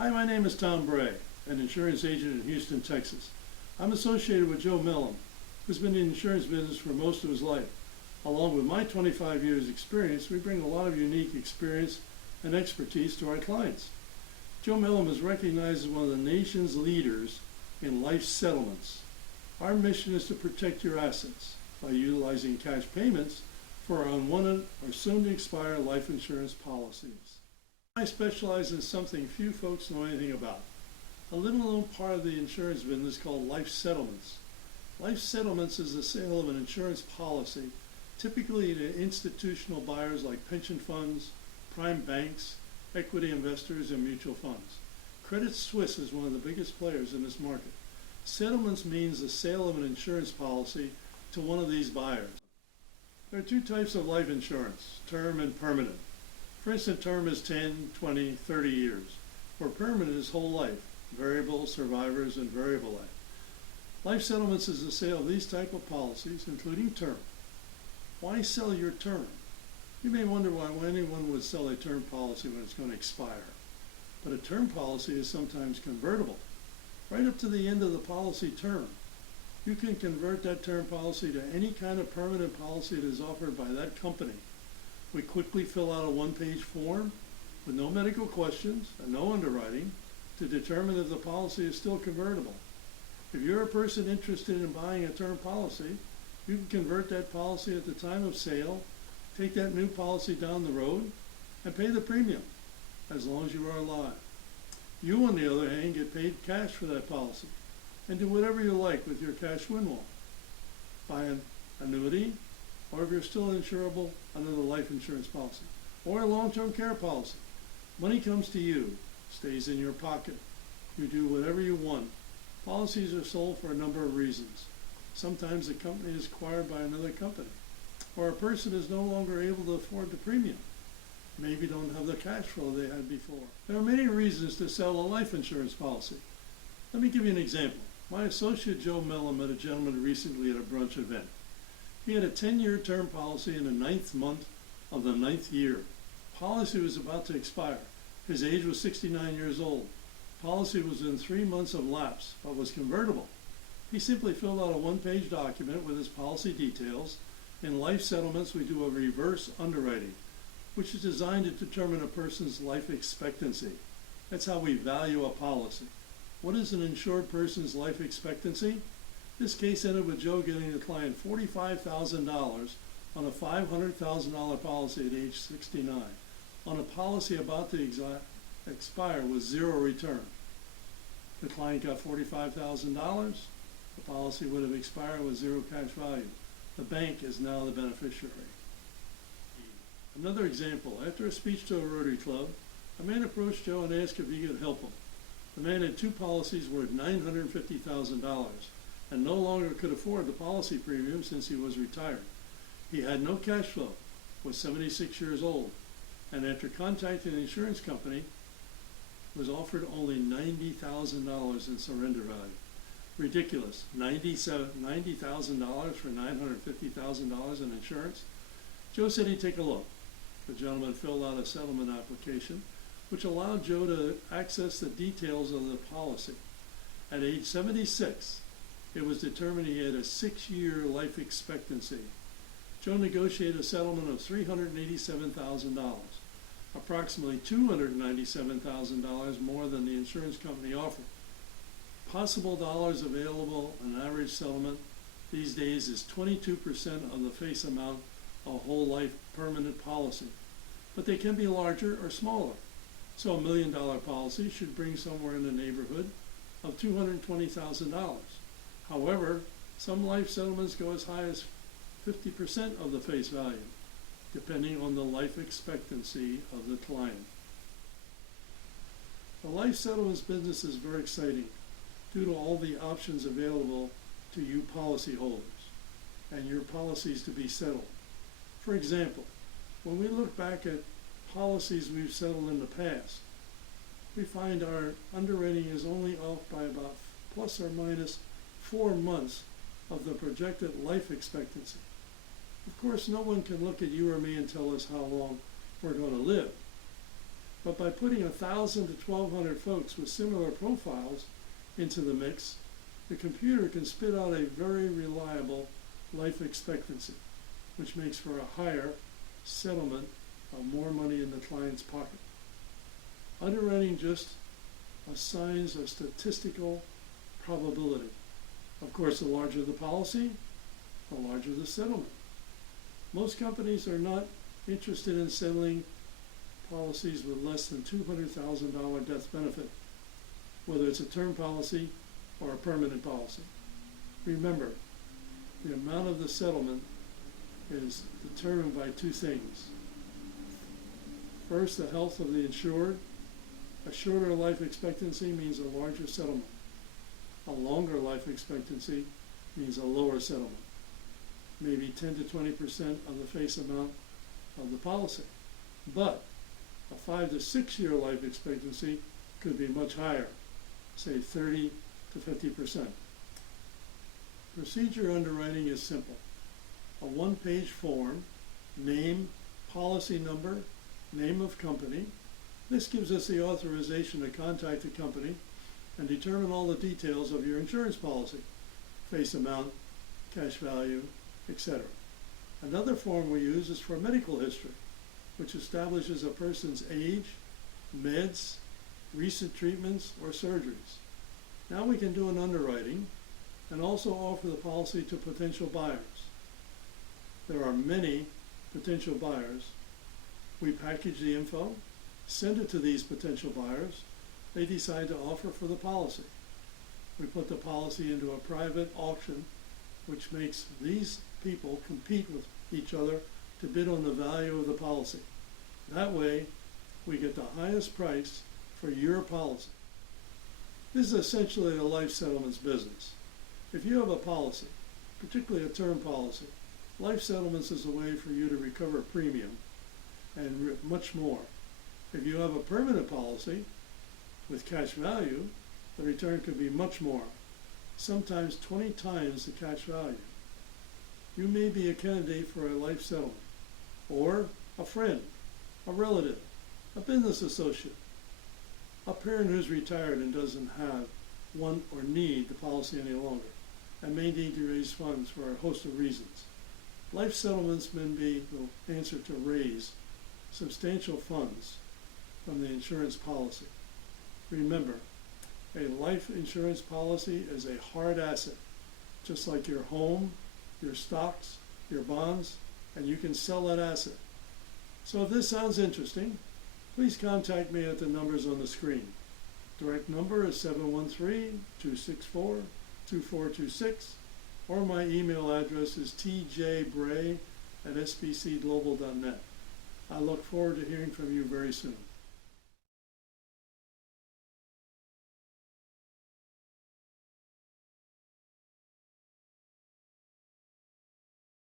Hi, my name is Tom Bray, an insurance agent in Houston, Texas. I'm associated with Joe Mellum, who's been in the insurance business for most of his life. Along with my 25 years experience, we bring a lot of unique experience and expertise to our clients. Joe Mellum is recognized as one of the nation's leaders in life settlements. Our mission is to protect your assets by utilizing cash payments for our unwanted or soon to expire life insurance policies. I specialize in something few folks know anything about, a little known part of the insurance business called life settlements. Life settlements is the sale of an insurance policy, typically to institutional buyers like pension funds, prime banks, equity investors, and mutual funds. Credit Suisse is one of the biggest players in this market. Settlements means the sale of an insurance policy to one of these buyers. There are two types of life insurance, term and permanent. For instance, term is 10, 20, 30 years, where permanent is whole life, variable, survivors, and variable life. Life settlements is the sale of these type of policies, including term. Why sell your term? You may wonder why anyone would sell a term policy when it's going to expire. But a term policy is sometimes convertible. Right up to the end of the policy term, you can convert that term policy to any kind of permanent policy that is offered by that company. We quickly fill out a one-page form with no medical questions and no underwriting to determine if the policy is still convertible. If you're a person interested in buying a term policy, you can convert that policy at the time of sale, take that new policy down the road, and pay the premium as long as you are alive. You, on the other hand, get paid cash for that policy and do whatever you like with your cash windfall. Buy an annuity, or if you're still insurable, another life insurance policy, or a long-term care policy. Money comes to you, stays in your pocket. You do whatever you want. Policies are sold for a number of reasons. Sometimes the company is acquired by another company, or a person is no longer able to afford the premium. Maybe don't have the cash flow they had before. There are many reasons to sell a life insurance policy. Let me give you an example. My associate Joe Mellum met a gentleman recently at a brunch event. He had a 10-year term policy in the 9th month of the 9th year. Policy was about to expire. His age was 69 years old. Policy was in 3 months of lapse, but was convertible. He simply filled out a one-page document with his policy details. In life settlements, we do a reverse underwriting, which is designed to determine a person's life expectancy. That's how we value a policy. What is an insured person's life expectancy? This case ended with Joe getting the client $45,000 on a $500,000 policy at age 69, on a policy about to expire with zero return. The client got $45,000. The policy would have expired with zero cash value. The bank is now the beneficiary. Another example, after a speech to a Rotary Club, a man approached Joe and asked if he could help him. The man had two policies worth $950,000 and no longer could afford the policy premium since he was retired. He had no cash flow, was 76 years old, and after contacting the insurance company, was offered only $90,000 in surrender value. Ridiculous. $90,000 for $950,000 in insurance? Joe said he'd take a look. The gentleman filled out a settlement application, which allowed Joe to access the details of the policy. At age 76, it was determined he had a 6-year life expectancy. Joe negotiated a settlement of $387,000, approximately $297,000 more than the insurance company offered. Possible dollars available, an average settlement these days is 22% of the face amount of a whole life permanent policy, but they can be larger or smaller. So $1 million policy should bring somewhere in the neighborhood of $220,000. However, some life settlements go as high as 50% of the face value, depending on the life expectancy of the client. The life settlements business is very exciting due to all the options available to you policyholders and your policies to be settled. For example, when we look back at policies we've settled in the past, we find our underwriting is only off by about plus or minus 4 months of the projected life expectancy. Of course, no one can look at you or me and tell us how long we're going to live. But by putting 1,000 to 1,200 folks with similar profiles into the mix, the computer can spit out a very reliable life expectancy, which makes for a higher settlement of more money in the client's pocket. Underwriting just assigns a statistical probability. Of course, the larger the policy, the larger the settlement. Most companies are not interested in settling policies with less than $200,000 death benefit, whether it's a term policy or a permanent policy. Remember, the amount of the settlement is determined by two things. First, the health of the insured. A shorter life expectancy means a larger settlement. A longer life expectancy means a lower settlement, maybe 10 to 20% of the face amount of the policy. But a 5 to 6 year life expectancy could be much higher, say 30 to 50%. Procedure underwriting is simple. A one-page form, name, policy number, name of company. This gives us the authorization to contact the company and determine all the details of your insurance policy, face amount, cash value, etc. Another form we use is for medical history, which establishes a person's age, meds, recent treatments, or surgeries. Now we can do an underwriting and also offer the policy to potential buyers. There are many potential buyers. We package the info, send it to these potential buyers. They decide to offer for the policy. We put the policy into a private auction, which makes these people compete with each other to bid on the value of the policy. That way, we get the highest price for your policy. This is essentially a life settlements business. If you have a policy, particularly a term policy, life settlements is a way for you to recover premium and much more. If you have a permanent policy with cash value, the return could be much more, sometimes 20 times the cash value. You may be a candidate for a life settlement, or a friend, a relative, a business associate, a parent who's retired and doesn't have, want, or need the policy any longer, and may need to raise funds for a host of reasons. Life settlements may be the answer to raise substantial funds from the insurance policy. Remember, a life insurance policy is a hard asset, just like your home, your stocks, your bonds, and you can sell that asset. So if this sounds interesting, please contact me at the numbers on the screen. Direct number is 713-264-2426, or my email address is tjbray@sbcglobal.net. I look forward to hearing from you very soon.